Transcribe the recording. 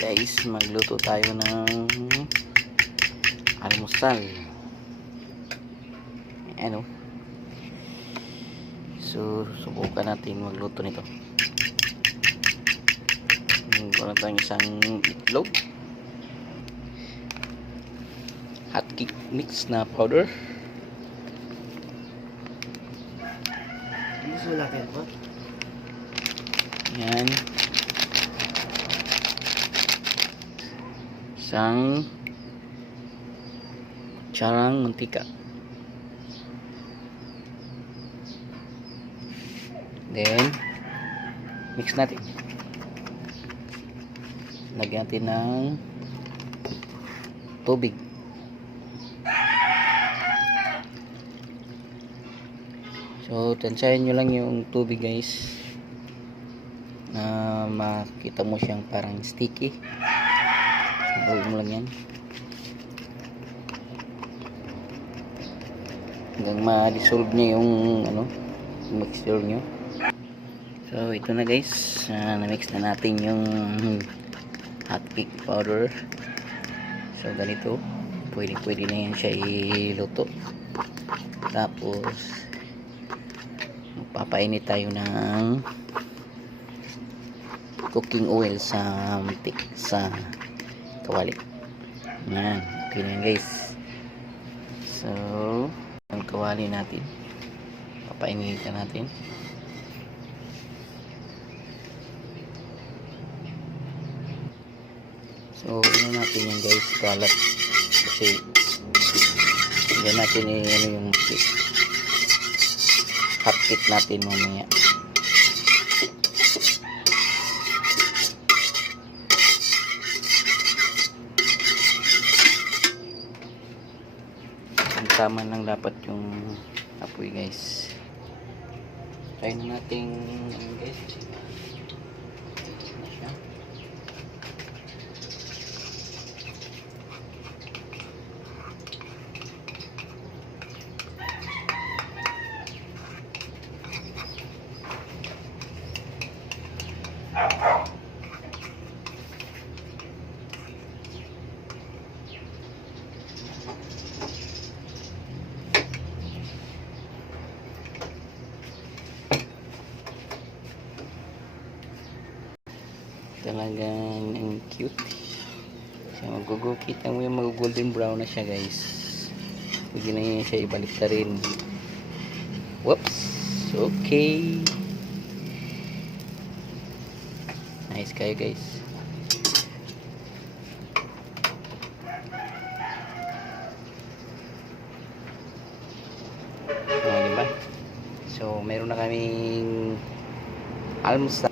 guys magluto tayo ng almusal. Ano? So subukan natin magluto nito. Meron tayong isang itlog. Hot cake mix na powder. Yan isang kutsarang mantika then mix natin. Lagyan natin ng tubig. So tansyahin nyo lang yung tubig guys na makita mo siyang parang sticky Bawal mo lang yan. Hanggang ma-dissolve niya yung ano mixture nyo so ito na guys. Ah, na-mix na natin yung hot cake powder. So ganito. Pwede pwede na yan siya iluto. Tapos magpapainit tayo ng cooking oil sa mantik sa kawali yan okay na guys. So ang kawali natin. Papainitan natin. So ano natin yan guys? Kalat. Kasi hindi natin eh, ano yung hot natin mamaya tama lang dapat yung apoy guys. Try na natin ano guys na siya talagang ang cute. Siya magugukit ang yung mag golden brown na siya guys. Pwede na siya ibalik na rin. Whoops. Okay. Nice kayo guys. So meron na kaming almusal